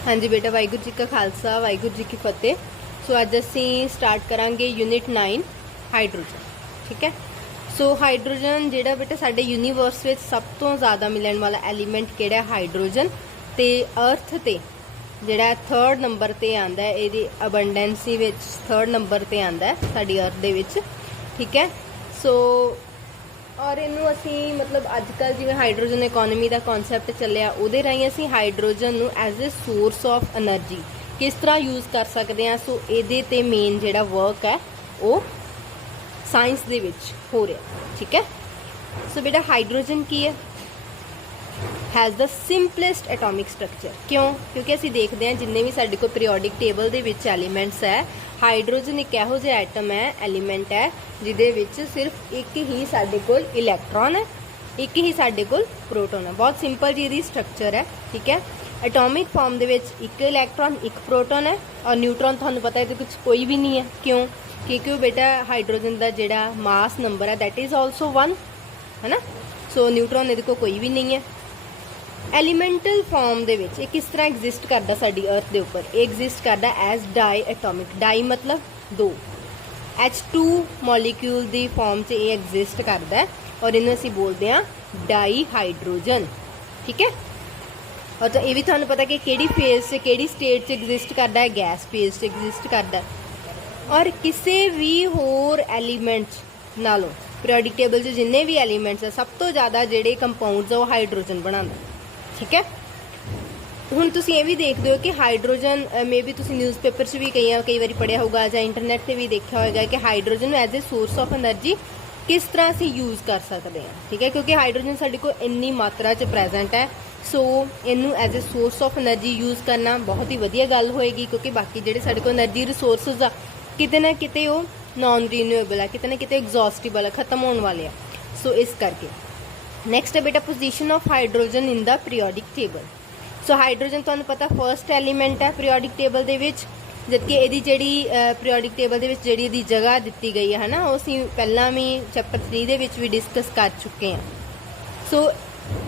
हाँ जी बेटा, वाहिगुरू जी का खालसा वाहिगुरू जी की फतेह। सो अज असी स्टार्ट करांगे यूनिट 9 हाइड्रोजन। ठीक है। सो हाइड्रोजन जिहड़ा बेटा साडे यूनीवर्स विच सब तो ज़्यादा मिलण वाला एलीमेंट किहड़ा हाइड्रोजन, ते अर्थ ते जिहड़ा थर्ड नंबर ते आंदा है, इहदी अबंडेंसी विच थर्ड नंबर ते आंदा है साडी अर्थ दे विच। ठीक है। सो और इनू असी मतलब अजकल जिवें हाइड्रोजन इकोनॉमी का कॉन्सैप्ट चलिया, उहदे राहीं असी हाइड्रोजन नू as a source of energy किस तरह यूज़ कर सकते हैं। सो इहदे ते मेन जिहड़ा वर्क है वो साइंस दे विच हो रहा। ठीक है। सो बेटा हाइड्रोजन की है, has the simplest atomic structure. क्यों? क्योंकि असी देखते हैं जिन्ने भी साडे कोल पीरियोडिक टेबल दे विच एलीमेंट्स है, हाइड्रोजन एक इहो जिहा एटम है, एलीमेंट है जिहदे विच सिर्फ एक ही साडे कोल इलैक्ट्रॉन है, एक ही साडे कोल प्रोटॉन है। बहुत सिंपल जी दी स्ट्रक्चर है। ठीक है। एटॉमिक फॉर्म दे विच एक इलैक्ट्रॉन एक प्रोटॉन है, और न्यूट्रॉन तुहानूं पता है तो कुछ कोई भी नहीं है। क्यों? क्योंकि बेटा हाइड्रोजन का जिहड़ा मास नंबर है दैट इज़ ऑल्सो 1 है ना। सो न्यूट्रॉन इहदे कोल कोई भी नहीं है। एलीमेंटल फॉर्म दे विच किस तरह एग्जिस्ट करता साडी अर्थ दे उपर, एग्जिस्ट करता एज डाई एटॉमिक। डाई मतलब 2, H2 मॉलीक्यूल दी फॉर्म च ये एग्जिस्ट करता है, और इन्हूं असीं बोलते हैं डाई हाइड्रोजन। ठीक है। और तो ये भी तुहानूं पता कि किहड़ी फेज से किहड़ी स्टेट च एग्जिस्ट करता है, गैस फेज च एग्जिस्ट करता है। और किसी भी होर एलीमेंट्स नालों पीरियोडिक टेबल च जिन्ने भी एलीमेंट्स है, सब तो ज़्यादा जिहड़े कंपाउंड्स वो हाइड्रोजन बनाते। ठीक है। हुण तुसीं ये भी देखते हो कि हाइड्रोजन मे बी तुसीं न्यूज़पेपर च भी कई बार पढ़िया होगा या इंटरनेट से भी देखा होगा कि hydrogen as a source of energy किस तरह से यूज़ कर सकते हैं। ठीक है। क्योंकि हाइड्रोजन साडे कोल इन्नी मात्रा च प्रेजेंट है, सो इनू as a source of energy use करना बहुत ही वधिया गल होएगी। क्योंकि बाकी जिहड़े साडे कोल एनर्जी रिसोर्सिस आ किते ना किते वो नॉन रीन्यूएबल है, किते ना किते एग्जॉस्टिबल है, खत्म होने वाले हैं। सो इस करके नैक्सट है बेटा position of hydrogen in the periodic table. So hydrogen तुहानूं पता फर्स्ट एलीमेंट है पीरियोडिक टेबल दे विच, जबकि इहदी जिहड़ी पीरियोडिक टेबल दे विच जिहड़ी इहदी जगह दित्ती गई है ना, वो असीं पहलां भी चैप्टर 3 दे विच भी डिस्कस कर चुके हैं। सो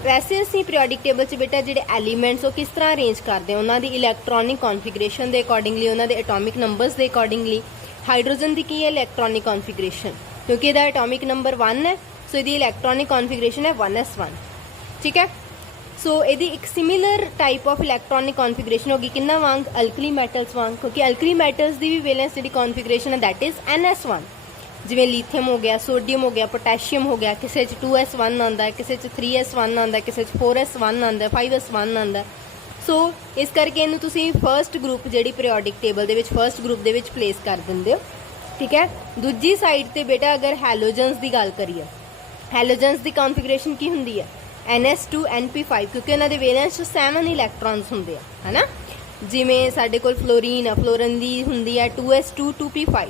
वैसे असीं पीरियोडिक टेबल च बेटा जिहड़े एलीमेंट्स वो किस तरह अरेंज करते हैं, उन्हां दी इलैक्ट्रॉनिक कॉन्फिगरेशन दे अकॉर्डिंगली, उन्हां दे atomic numbers they accordingly. Hydrogen की है इलैक्ट्रॉनिक कॉन्फिगरेशन, क्योंकि इहदा एटॉमिक नंबर 1 है, सो इहदी इलैक्ट्रॉनिक कॉन्फिगरेशन है 1s1। ठीक है। सो इहदी एक similar type of electronic configuration होगी किन्ना वांग, अल्कली मैटल्स वांग। क्योंकि अल्कली मैटल्स की भी वैलेंस जी कॉन्फिगरेशन है दैट इज़ NS1। जिवें लीथियम हो गया, सोडियम हो गया, पोटैशियम हो गया, किसी 2s1 आंदा है, किसी 3s1 आंदा है, किसी 4s1 आंदा है, 5s1 आंदा है। सो इस करके इनू तुसीं फर्स्ट ग्रुप जिहड़ी पीरियोडिक टेबल दे which first group they which place कर दिंदे हो। ठीक है। दूजी साइड ते बेटा अगर हैलोजन्स की गल करिए, हैलोजन्स की कॉन्फिगरेशन की हुंदी है NS2 NP5, क्योंकि उन्होंने वेलेंस 7 इलैक्ट्रॉन्स होंगे है ना। जिमें साडे कोल फ्लोरीन है, फ्लोरीन की हुंदी है 2s2 2p5।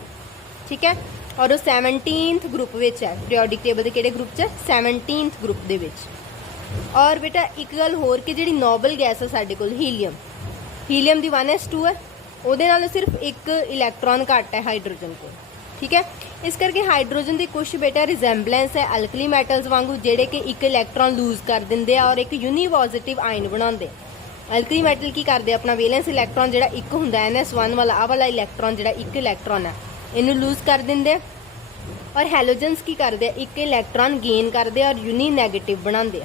ठीक है। और वो 17th ग्रुप विच है पीरियोडिक टेबल के किहड़े ग्रुप च, 17th ग्रुप दे विच। और बेटा एक गल होर कि जिहड़ी नोबल गैस है साडे कोल हीलियम, हीलियम दी 1s2 है, उहदे नाल सिर्फ एक इलैक्ट्रॉन घट है हाइड्रोजन को। ठीक है। इस करके हाइड्रोजन की कुछ बेटा रिजेंबलेंस है अल्कली मैटल्स वांगू, जेडे कि एक इलैक्ट्रॉन लूज कर देंगे और एक यूनीपॉजिटिव आयन बनाते। अल्कली मैटल की करते अपना वेलेंस इलैक्ट्रॉन जो एक होंगे NS1 वाला, आ वाला इलैक्ट्रॉन जो एक इलैक्ट्रॉन है इनू लूज कर देंगे। और हैलोजन्स की करते एक इलैक्ट्रॉन गेन करते और यूनी नैगेटिव बनाते,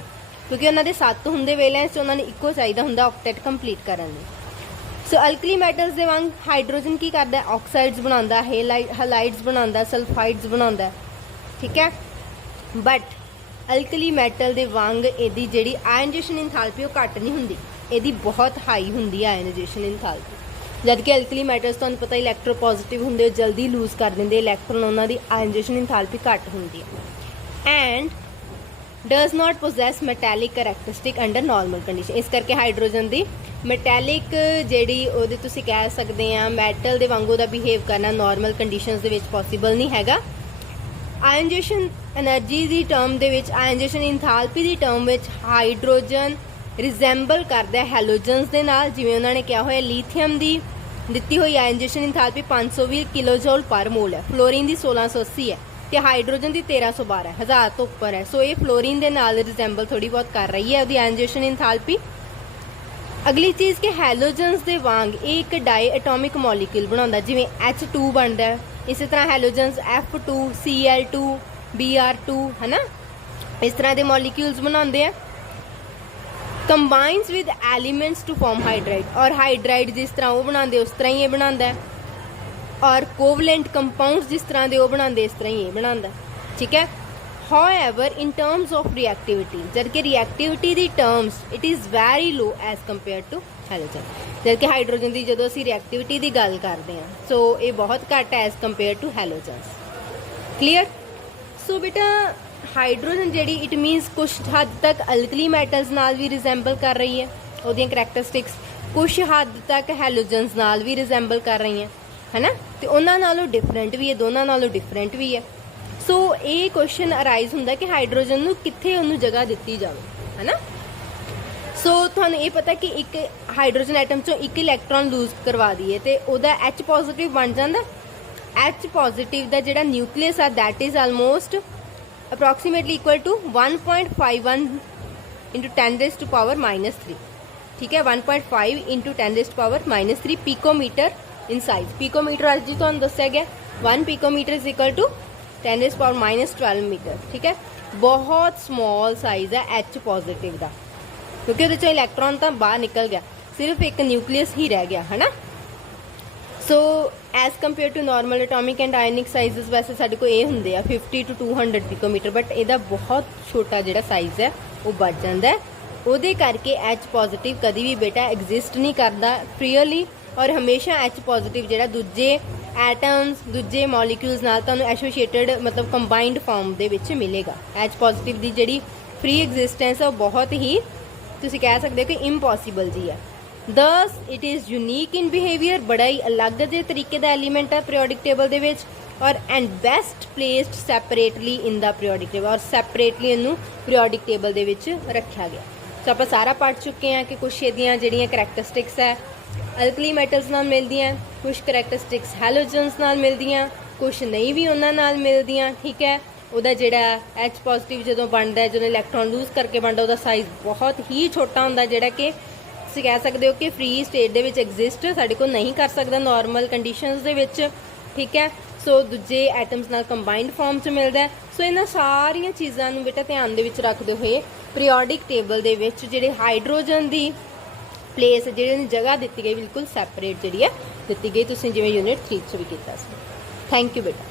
क्योंकि उन्होंने 7 होंगे वेलेंस, उन्होंने इको चाहिए होंगे ऑक्टेट कंप्लीट करने। सो अल्कली मैटल्स के वांग हाइड्रोजन की करता है ऑक्साइड्स बनाता, हैलाइड्स बनाता, सल्फाइड्स बनाता। ठीक है। बट अल्कली मैटल के वांग इहदी जिहड़ी आयनाइजेशन इंथैल्पी वो घट नहीं हुंदी, इहदी बहुत हाई हुंदी है आयनाइजेशन इंथैल्पी। जबकि अल्कली मैटल्स तुहानूं पता इलैक्ट्रो पॉजिटिव हुंदे, जल्दी लूज कर देंगे इलैक्ट्रॉन, उन्हां दी आयनाइजेशन इंथैल्पी घट हुंदी है। And does not possess metallic characteristic under normal condition. इस करके हाइड्रोजन की मैटैलिक जिहड़ी उहदे तुसीं कह सकते हैं मैटल दे वांगू दा बिहेव करना नॉर्मल कंडीशनस दे विच पॉसीबल नहीं हैगा। आयनाइजेशन एनर्जी दी टर्म दे विच, आयनाइजेशन इंथैल्पी दी टर्म विच हाइड्रोजन रिजेंबल करदा हैलोजन्स दे नाल। जिवें उन्होंने ने कहा होया लीथियम दी दित्ती हुई आयनाइजेशन इंथैल्पी 520 किलोजोल पर मोल है, फ्लोरीन दी 1680 है, तो हाइड्रोजन की 1312 है, 1000 तो उपर है। सो ये फ्लोरीन के नाल रिजेंबल थोड़ी बहुत कर रही है, उसकी आयनाइजेशन इंथैल्पी। अगली चीज़ कि हैलोजन्स के वांग ये एक डाई एटॉमिक मॉलीक्यूल बनाता, जिमें H2 बनता है, इस तरह हैलोजन्स F2 Cl2 Br2 है ना, इस तरह के मॉलीक्यूल्स बनाते हैं। Combines with elements to form hydride, और हाइड्राइड जिस तरह वो बनाते उस तरह ही ये बनाता है, और कोवलेंट कंपाउंड्स जिस तरह के वो बनाते इस तरह ही ये बनाता है, ठीक है। However, in terms of reactivity, जबकि reactivity the terms it is very low as compared to halogen, जबकि हाइड्रोजन की जो असी reactivity की गल करते हैं सो ये बहुत घट है as compared to halogens। Clear. So बेटा हाइड्रोजन जी इट मीनस कुछ हद तक अल्कली मैटल्स नाल भी रिजेंबल कर रही है, ਉਹਦੀਆਂ ਕਰੈਕਟਰਿਸਟਿਕਸ कुछ हद तक हैलोजन्स नाल भी रिजेंबल कर रही हैं, है ना, तो उन्होंने नालों डिफरेंट भी है, दोनों नालों डिफरेंट भी है। सो ये क्वेश्चन अराइज होंदा कि हाइड्रोजन नूं कित्थे उन्होंने जगह दी जाए, है ना। सो तुहानूं ये पता कि एक हाइड्रोजन एटम चों एक इलैक्ट्रॉन लूज करवा दीए तो उहदा H पॉजिटिव बन जाता। H पॉजिटिव दा जिहड़ा न्यूक्लियस आ that is almost approximately equal to 1.51 into 10⁻⁻3, ठीक है, 1.5 into 10⁻⁻3 picometre in size. Picometre अज जी तुहानूं दस्सिया गया 1 picometre is equal to 10⁻12 metre, ठीक है, बहुत स्मॉल साइज है H पॉजिटिव का, क्योंकि वो चो इलैक्ट्रॉन तो बाहर निकल गया, सिर्फ एक न्यूक्लियस ही रह गया, है ना। So as compare to normal atomic and ionic sizes वैसे साढ़े को ये होंगे 50 to 200 पिकोमीटर, बट यदा बहुत छोटा जो साइज है वो बच जाता है, वो करके H पॉजिटिव कभी भी बेटा एग्जिस्ट नहीं करता फ्रीअली, और हमेशा H पॉजिटिव जो दूजे एटम्स दूजे मॉलीक्यूल्स नाल तुहानूं एसोसीएटेड मतलब कंबाइंड फॉर्म दे विच मिलेगा। H पॉजिटिव की जिहड़ी फ्री एग्जिस्टेंस है बहुत ही तुसीं कह सकते हो कि इम्पॉसीबल जी है। Thus it is unique in behaviour, बड़ा ही अलग जे तरीके का एलीमेंट है पीरियोडिक टेबल दे विच, और and best placed separately in the periodic table, और सैपरेटली इनू पीरियोडिक टेबल दे विच रखा गया। सो आप सारा पढ़ चुके हैं कि कुछ इहदियां जिहड़ियां करैक्टरिस्टिक्स है अल्कली मैटल्स नाल मिलदियां, कुछ करैक्टरिस्टिक्स हैलोजन्स नाल मिलदियां, कुछ नहीं भी उन्हां नाल मिलदियां, ठीक है। ਉਹਦਾ ਜਿਹੜਾ H पॉजिटिव ਜਦੋਂ ਬਣਦਾ ਹੈ, ਜਦੋਂ ਇਲੈਕਟ੍ਰੋਨ ਲੂਜ਼ ਕਰਕੇ ਬਣਦਾ, ਉਹਦਾ ਸਾਈਜ਼ ਬਹੁਤ ਹੀ ਛੋਟਾ ਹੁੰਦਾ, ਜਿਹੜਾ ਕਿ ਤੁਸੀਂ ਕਹਿ ਸਕਦੇ ਹੋ ਕਿ ਫ੍ਰੀ ਸਟੇਟ ਦੇ ਵਿੱਚ ਐਗਜ਼ਿਸਟ ਸਾਡੇ ਕੋਲ ਨਹੀਂ ਕਰ ਸਕਦਾ ਨਾਰਮਲ ਕੰਡੀਸ਼ਨਸ ਦੇ ਵਿੱਚ, ਠੀਕ ਹੈ। ਸੋ ਦੂਜੇ ਐਟਮਸ ਨਾਲ ਕੰਬਾਈਨਡ ਫਾਰਮ 'ਚ ਮਿਲਦਾ ਹੈ। ਸੋ ਇਹਨਾਂ ਸਾਰੀਆਂ ਚੀਜ਼ਾਂ ਨੂੰ ਬੇਟਾ ਧਿਆਨ ਦੇ ਵਿੱਚ ਰੱਖਦੇ ਹੋਏ ਪੀਰੀਓਡਿਕ ਟੇਬਲ ਦੇ ਵਿੱਚ ਜਿਹੜੇ ਹਾਈਡਰੋਜਨ ਦੀ प्लेस ਜਿਹੜੀ ਜਗ੍ਹਾ ਦਿੱਤੀ ਗਈ ਬਿਲਕੁਲ ਸੈਪਰੇਟ ਜਿਹੜੀ ਹੈ ਦਿੱਤੀ ਗਈ, ਤੁਸੀਂ ਜਿਵੇਂ ਯੂਨਿਟ 3 'ਚ ਵੀ ਕੀਤਾ ਸੀ। ਥੈਂਕ ਯੂ ਬੇਟਾ।